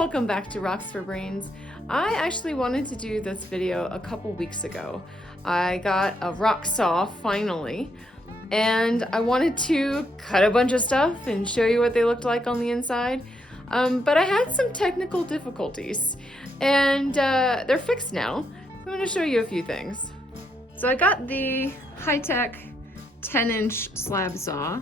welcome back to Rocks for Brains. I actually wanted to do this video a couple weeks ago. I got a rock saw finally, and I wanted to cut a bunch of stuff and show you what they looked like on the inside. But I had some technical difficulties, and they're fixed now. I'm going to show you a few things. So I got the high-tech 10-inch slab saw.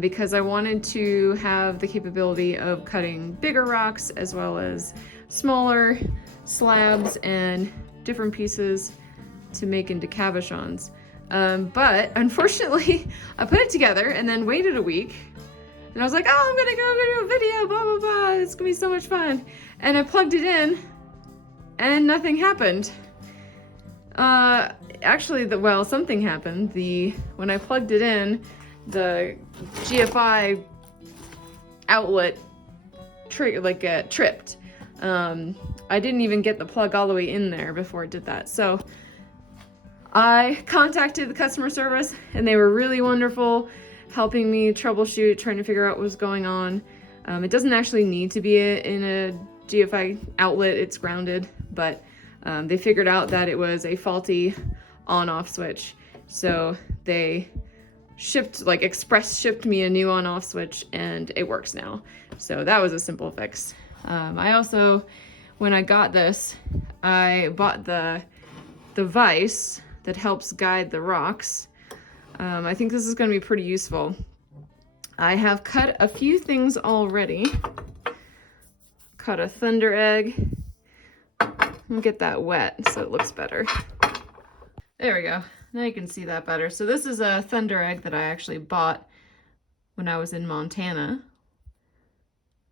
Because I wanted to have the capability of cutting bigger rocks as well as smaller slabs and different pieces to make into cabochons. But unfortunately, I put it together and then waited a week. And I was like, oh, I'm gonna go do a video, blah, blah, blah. It's gonna be so much fun. And I plugged it in and nothing happened. Actually, something happened. When I plugged it in, the GFI outlet tripped. I didn't even get the plug all the way in there before it did that. So I contacted the customer service and they were really wonderful, helping me troubleshoot, trying to figure out what was going on. It doesn't actually need to be in a GFI outlet, it's grounded, but they figured out that it was a faulty on-off switch. So they express shipped me a new on-off switch and it works now. So that was a simple fix. I also, when I got this, I bought the vise that helps guide the rocks. I think this is going to be pretty useful. I have cut a few things already. Cut a thunder egg. I'll get that wet so it looks better. There we go. Now you can see that better. So this is a thunder egg that I actually bought when I was in Montana.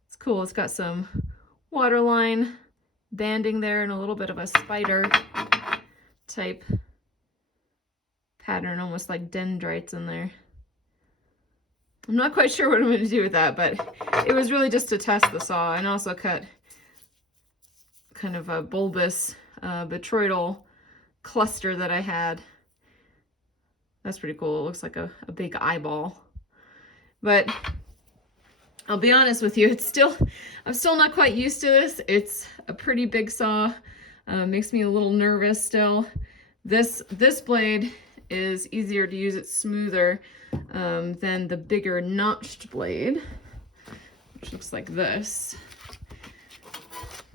It's cool. It's got some waterline banding there and a little bit of a spider type pattern, almost like dendrites in there. I'm not quite sure what I'm going to do with that, but it was really just to test the saw, and also cut kind of a bulbous botryoidal cluster that I had. That's pretty cool. It looks like a big eyeball. But I'll be honest with you, I'm still not quite used to this. It's a pretty big saw. Makes me a little nervous still. This blade is easier to use. It's smoother than the bigger notched blade, which looks like this.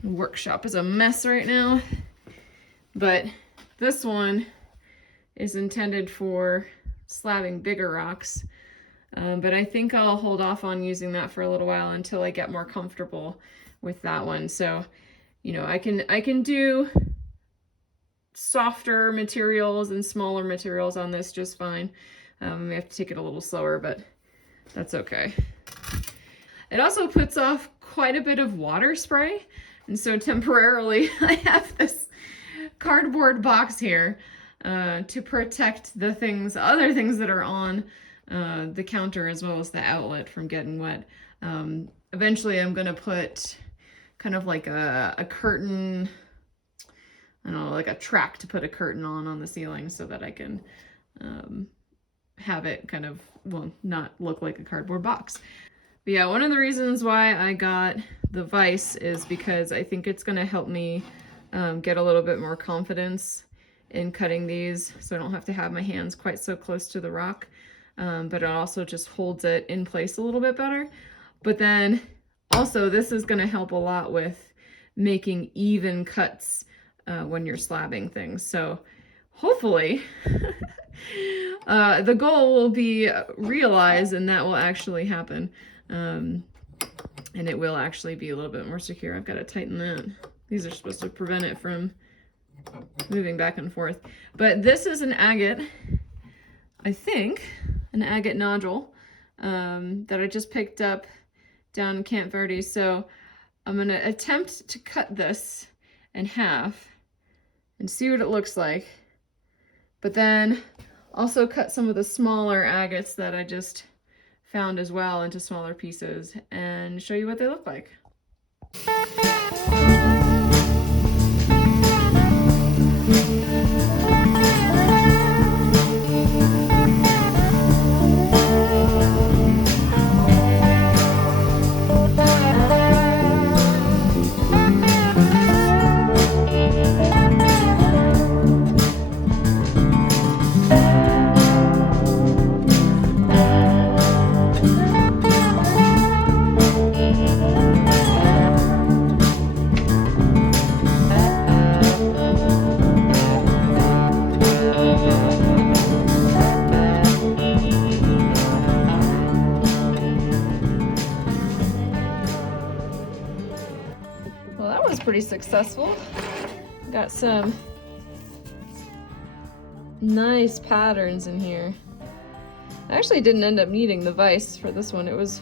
The workshop is a mess right now. But this one is intended for slabbing bigger rocks. But I think I'll hold off on using that for a little while until I get more comfortable with that one. So, you know, I can do softer materials and smaller materials on this just fine. We have to take it a little slower, but that's okay. It also puts off quite a bit of water spray. And so temporarily I have this cardboard box here to protect the other things that are on the counter as well as the outlet from getting wet. Eventually I'm gonna put kind of like a curtain, I don't know, like a track to put a curtain on the ceiling so that I can have it kind of, not look like a cardboard box. But yeah, one of the reasons why I got the vise is because I think it's gonna help me get a little bit more confidence in cutting these, so I don't have to have my hands quite so close to the rock, but it also just holds it in place a little bit better. But then also this is going to help a lot with making even cuts when you're slabbing things. So hopefully the goal will be realized and that will actually happen, and it will actually be a little bit more secure. I've got to tighten that. These are supposed to prevent it from moving back and forth. But this is an agate, I think, an agate nodule that I just picked up down in Camp Verde. So I'm going to attempt to cut this in half and see what it looks like. But then also cut some of the smaller agates that I just found as well into smaller pieces and show you what they look like. successful. Got some nice patterns in here. I actually didn't end up needing the vise for this one. It was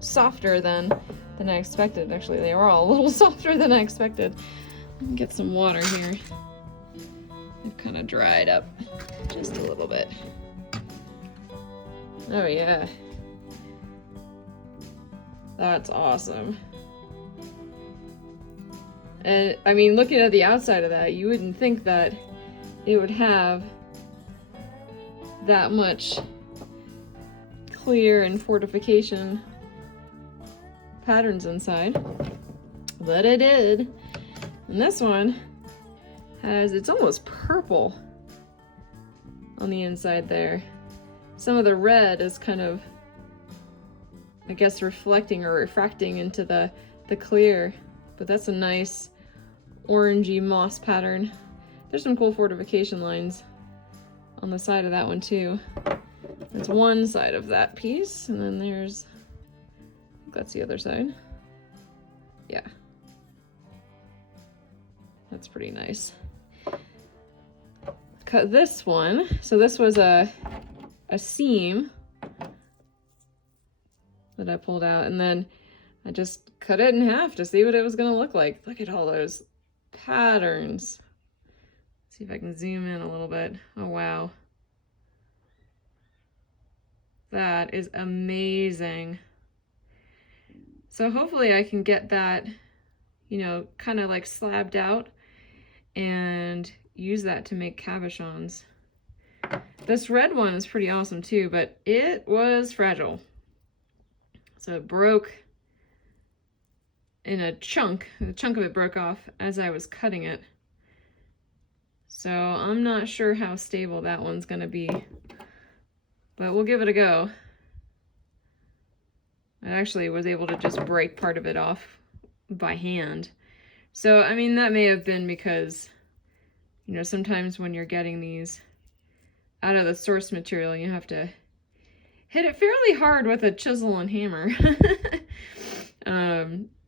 softer than I expected. Actually, they were all a little softer than I expected. Let me get some water here. They've kind of dried up just a little bit. Oh yeah. That's awesome. And I mean, looking at the outside of that, you wouldn't think that it would have that much clear and fortification patterns inside, but it did. And this one has, it's almost purple on the inside there. Some of the red is kind of, I guess, reflecting or refracting into the clear, but that's a nice orangey moss pattern. There's some cool fortification lines on the side of that one too. That's one side of that piece, and then there's, I think that's the other side. Yeah. That's pretty nice. Cut this one. So this was a seam that I pulled out, and then I just cut it in half to see what it was gonna look like. Look at all those patterns. Let's see if I can zoom in a little bit. Oh wow. That is amazing. So hopefully I can get that, you know, kind of like slabbed out and use that to make cabochons. This red one is pretty awesome too, but it was fragile. So it broke in a chunk. The chunk of it broke off as I was cutting it. So I'm not sure how stable that one's gonna be, but we'll give it a go. I actually was able to just break part of it off by hand. So, I mean, that may have been because, you know, sometimes when you're getting these out of the source material, you have to hit it fairly hard with a chisel and hammer.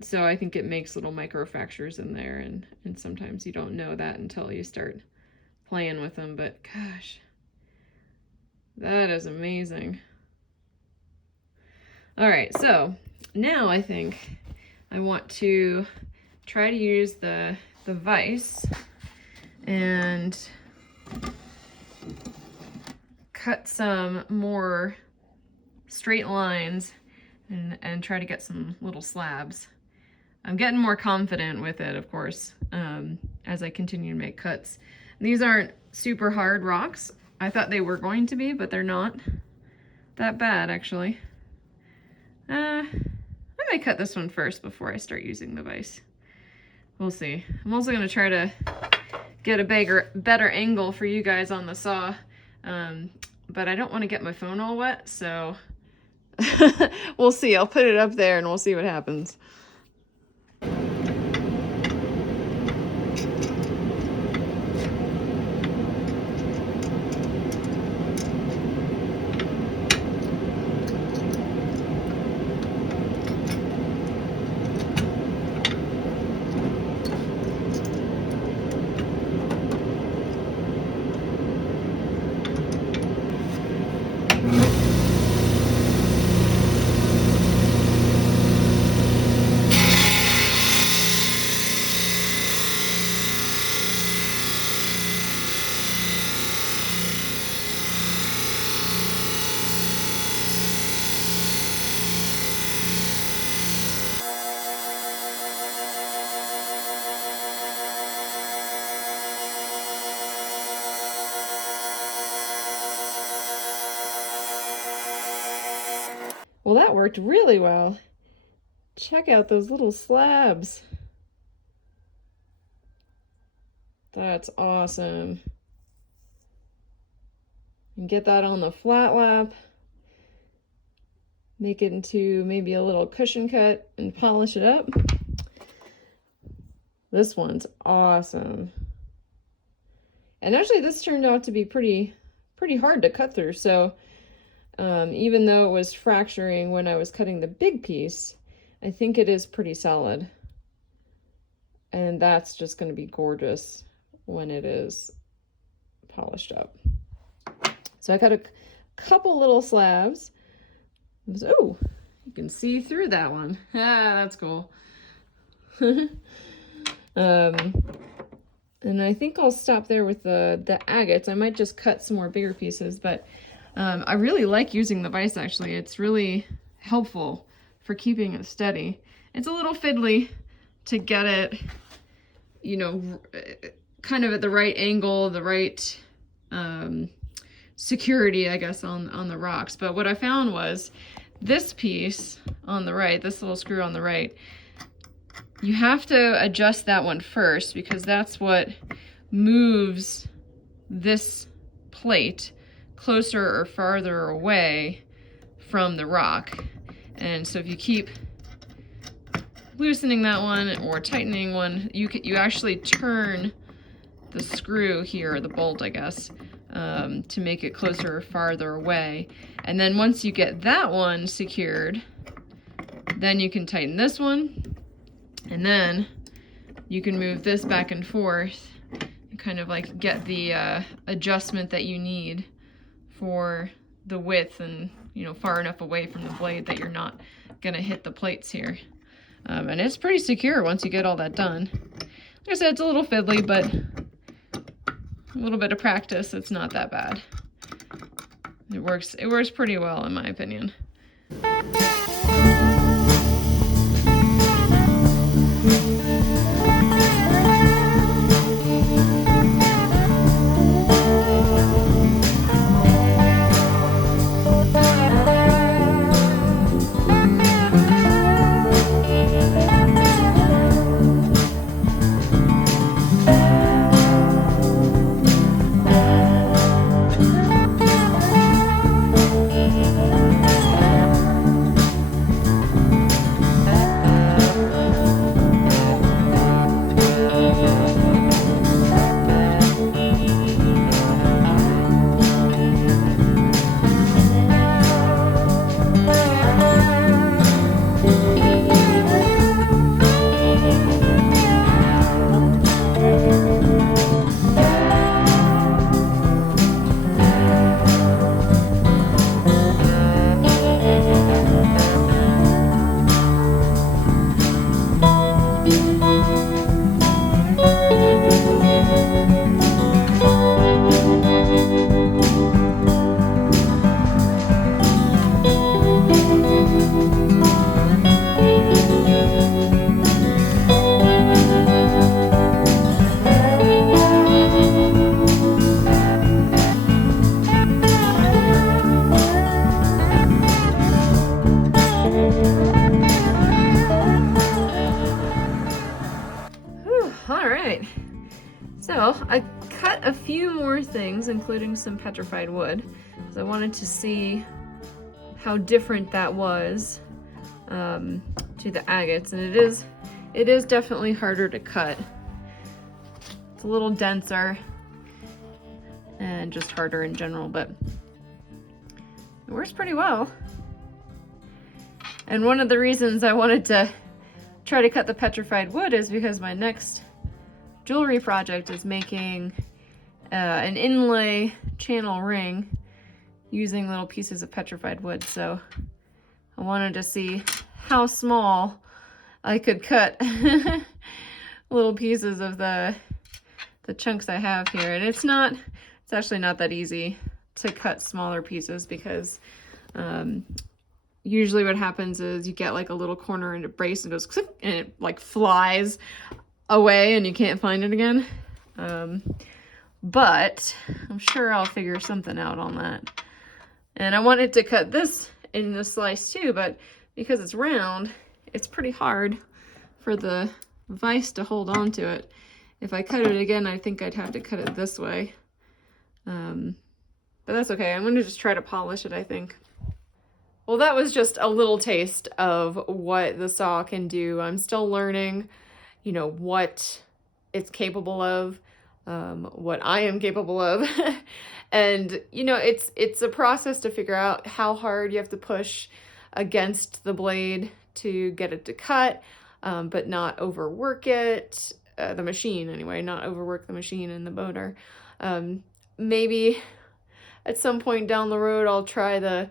So I think it makes little microfractures in there, and sometimes you don't know that until you start playing with them, but gosh, that is amazing. All right, so now I think I want to try to use the vise and cut some more straight lines and try to get some little slabs. I'm getting more confident with it, of course, as I continue to make cuts. These aren't super hard rocks. I thought they were going to be, but they're not that bad, actually. I might cut this one first before I start using the vise. We'll see. I'm also going to try to get a better angle for you guys on the saw, but I don't want to get my phone all wet, so we'll see. I'll put it up there and we'll see what happens. Well, that worked really well. Check out those little slabs. That's awesome. And get that on the flat lap. Make it into maybe a little cushion cut and polish it up. This one's awesome. And actually this turned out to be pretty hard to cut through. So even though it was fracturing when I was cutting the big piece, I think it is pretty solid. And that's just going to be gorgeous when it is polished up. So I cut a couple little slabs. Oh, you can see through that one. Ah, that's cool. And I think I'll stop there with the agates. I might just cut some more bigger pieces, but I really like using the vise, actually. It's really helpful for keeping it steady. It's a little fiddly to get it, you know, kind of at the right angle, the right security, I guess, on the rocks. But what I found was this piece on the right, this little screw on the right, you have to adjust that one first because that's what moves this plate closer or farther away from the rock. And so if you keep loosening that one or tightening one, you actually turn the screw here, or the bolt, I guess, to make it closer or farther away. And then once you get that one secured, then you can tighten this one, and then you can move this back and forth and kind of like get the adjustment that you need for the width, and, you know, far enough away from the blade that you're not gonna hit the plates here. And it's pretty secure once you get all that done. Like I said, it's a little fiddly, but a little bit of practice, it's not that bad. It works pretty well, in my opinion. So I cut a few more things, including some petrified wood, because I wanted to see how different that was to the agates, and it is definitely harder to cut. It's a little denser and just harder in general, but it works pretty well. And one of the reasons I wanted to try to cut the petrified wood is because my next jewelry project is making an inlay channel ring using little pieces of petrified wood. So I wanted to see how small I could cut little pieces of the chunks I have here. And it's actually not that easy to cut smaller pieces, because usually what happens is you get like a little corner and it breaks and goes click, and it like flies away and you can't find it again. But I'm sure I'll figure something out on that. And I wanted to cut this in the slice too, but because it's round, it's pretty hard for the vise to hold on to it. If I cut it again, I think I'd have to cut it this way. But that's okay. I'm going to just try to polish it, I think. Well, that was just a little taste of what the saw can do. I'm still learning, you know, what it's capable of, what I am capable of. And, you know, it's a process to figure out how hard you have to push against the blade to get it to cut, but not overwork it. the machine anyway, not overwork the machine and the motor. Maybe at some point down the road, I'll try the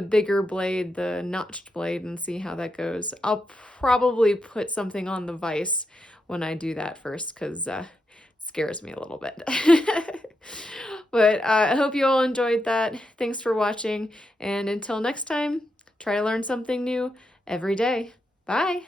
bigger blade, the notched blade, and see how that goes. I'll probably put something on the vise when I do that first, because it scares me a little bit. But I hope you all enjoyed that. Thanks for watching, and until next time, try to learn something new every day. Bye!